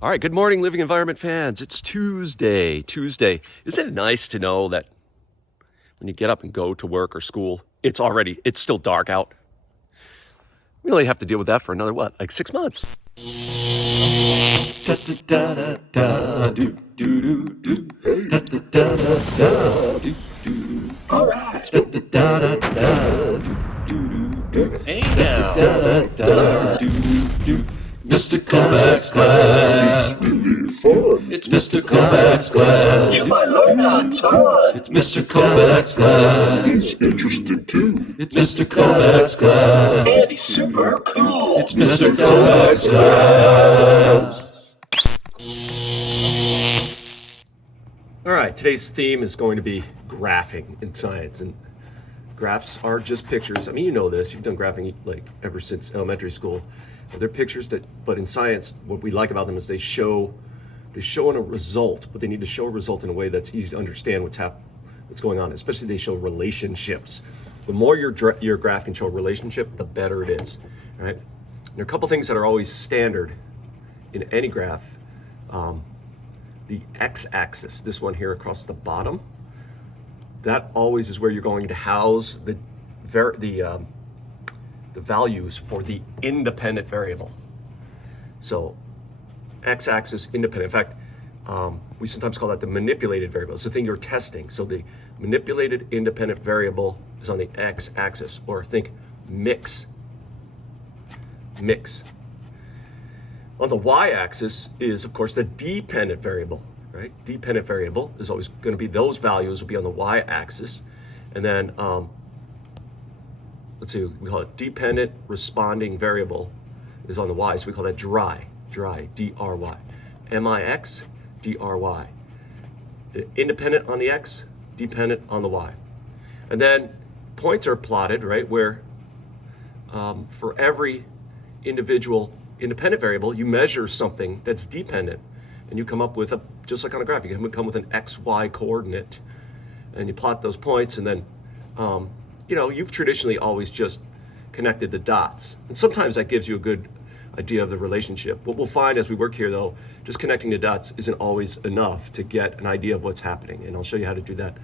All right, good morning, Living Environment fans. It's Tuesday. Isn't it nice to know that when you get up and go to work or school, it's still dark out? We only have to deal with that for another, like 6 months. All right. Hey now. Mr. Kovacs class. It's Mr. Kovacs class. You might learn a ton. It's Mr. Kovacs class. He's interested too. It's Mr. Kovacs class. And he's super cool. It's Mr. Kovacs class. All right, today's theme is going to be graphing in science. And graphs are just pictures. I mean, you know this. You've done graphing like ever since elementary school. They're pictures but in science, what we like about them is they show a result, but they need to show a result in a way that's easy to understand what's going on. Especially they show relationships. The more your graph can show a relationship, the better it is. Right? There are a couple things that are always standard in any graph. The x-axis, this one here across the bottom, that always is where you're going to house the values for the independent variable. So x-axis independent. In fact, we sometimes call that the manipulated variable. It's the thing you're testing. So the manipulated independent variable is on the x-axis, or think mix. On the y-axis is, of course, the dependent variable, right? Dependent variable is always going to be, those values will be on the y-axis. And then, let's see, we call it dependent responding variable is on the y, so we call that dry, D-R-Y. M-I-X, D-R-Y. Independent on the x, dependent on the y. And then points are plotted, right, where for every individual independent variable, you measure something that's dependent, and you come up with just like on a graph, you can come with an XY coordinate, and you plot those points, and then, you've traditionally always just connected the dots. And sometimes that gives you a good idea of the relationship. What we'll find as we work here, though, just connecting the dots isn't always enough to get an idea of what's happening, and I'll show you how to do that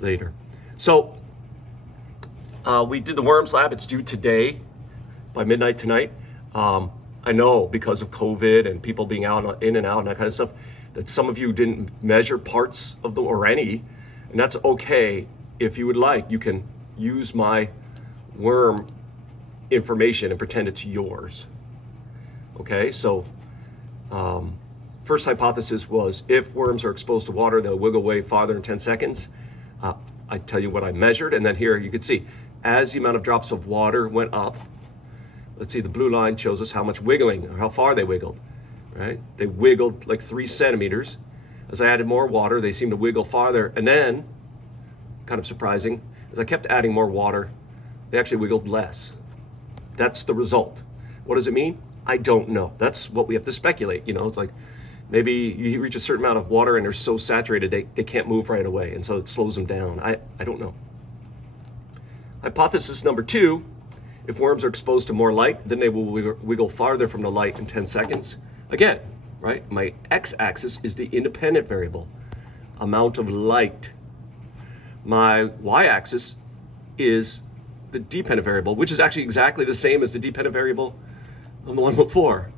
later. So, we did the worms lab. It's due today by midnight tonight. I know because of COVID and people being out in and out and that kind of stuff, that some of you didn't measure parts of or any, and that's okay. If you would like, you can use my worm information and pretend it's yours. Okay, so first hypothesis was if worms are exposed to water, they'll wiggle away farther in 10 seconds. I tell you what I measured, and then here you can see as the amount of drops of water went up. Let's see, the blue line shows us how much wiggling, or how far they wiggled, right? They wiggled like 3 centimeters. As I added more water, they seemed to wiggle farther. And then, kind of surprising, as I kept adding more water, they actually wiggled less. That's the result. What does it mean? I don't know. That's what we have to speculate. It's like maybe you reach a certain amount of water and they're so saturated they can't move right away, and so it slows them down. I don't know. Hypothesis number 2, if worms are exposed to more light, then they will wiggle farther from the light in 10 seconds. Again, right? My x-axis is the independent variable, amount of light. My y-axis is the dependent variable, which is actually exactly the same as the dependent variable on the one before,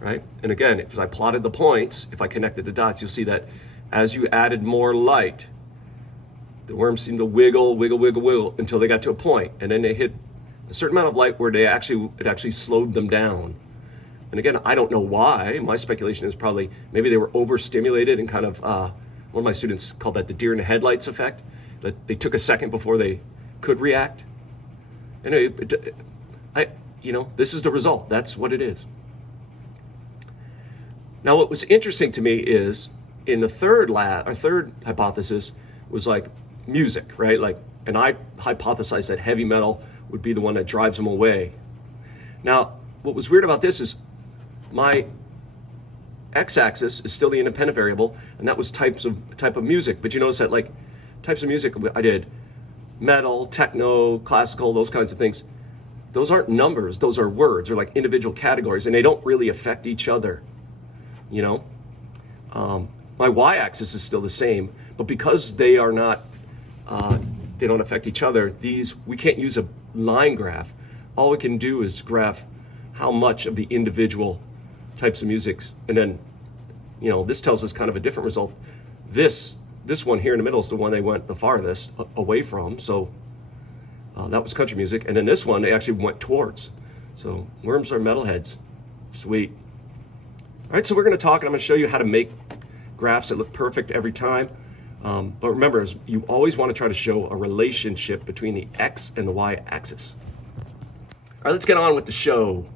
right? And again, if I plotted the points, if I connected the dots, you'll see that as you added more light, the worms seemed to wiggle until they got to a point, and then they hit a certain amount of light where it actually slowed them down. And again, I don't know why. My speculation is probably maybe they were overstimulated and kind of, one of my students called that the deer in the headlights effect, that they took a second before they could react. Anyway, this is the result. That's what it is. Now, what was interesting to me is in the third hypothesis was like music, right? And I hypothesized that heavy metal would be the one that drives them away. Now, what was weird about this is my x-axis is still the independent variable, and that was type of music. But you notice that types of music I did, metal, techno, classical, those kinds of things. Those aren't numbers, those are words, or like individual categories, and they don't really affect each other. My y-axis is still the same, but because they are not, they don't affect each other, we can't use a line graph. All we can do is graph how much of the individual types of music, and then, this tells us kind of a different result. This one here in the middle is the one they went the farthest away from, so that was country music, and then this one they actually went towards. So worms are metalheads. Sweet. All right, so we're going to talk, and I'm going to show you how to make graphs that look perfect every time. But remember, you always want to try to show a relationship between the x and the y axis. All right, let's get on with the show.